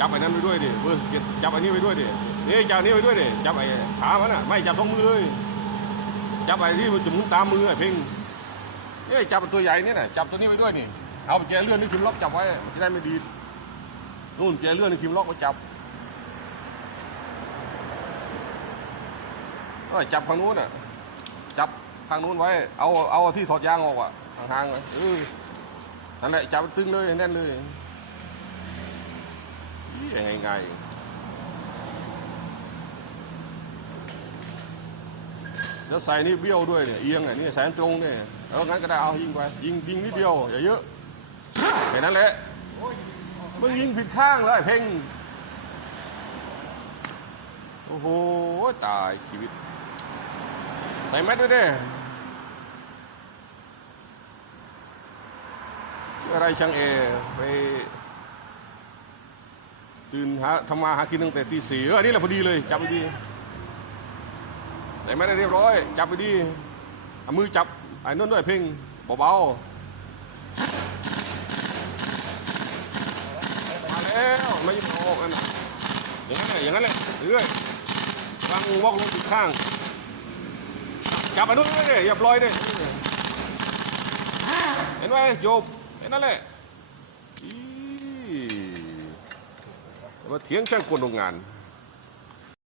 จับไอ้นั้นไปด้วยดิเออจับไอ้นี้ไปด้วยดินี่จับนี้ไปด้วยดิจับไอ้ขามันอะไม่จับสองมือเลยจับไอ้ที่มันจะหมุนตามมือไอ้เพ่งนี่จับตัวใหญ่นี่น่ะจับตัวนี้ไปด้วยนี่เอาแจเลื่อนนี่คิมล็อกจับไว้มันจะได้ไม่ดีนู่นแจเลื่อนนี่คิมล็อกก็จับเออจับทางนู้นอะจับทางนู้นไว้ เอาเอาที่ถอดยางออกอะห่างๆเออนั่นแหละจับตึงเลยแน่นเลย งไงไงแล้วใส่นี่เบี้ยวด้วยเนี่ยเอียงอะนี่แสนตรงเนี่ยเอองั้นก็ได้เอายิงไปยิงยิงนิดเดียวอย่าเยอะแค่นั้นแหละมึงยิงผิดข้างเลยเพ่งโอ้โหตายชีวิต ใส่แมสด้วยดิออะไรช่างเอไป ตื่นหาทำมาหากินตั้งแต่ตีสี่เอออันนี้แหละพอดีเลย จับไปดีแต่ไม่ได้เรียบร้อย จับไปดีเอามือจับไอ้นั่นด้วยเพ่งเบาๆมาแล้วไม่ยออกกันน่ะอย่างนั้นแหละอย่างนั้นแหละเรื่อยกำลังวอกลงติดข้าง จับไอ้นู่นด้วยอย่าปล่อยดิเห็นไหมโยบเห็นนั่นแหละ มาเถียงช่างกลโรงงาน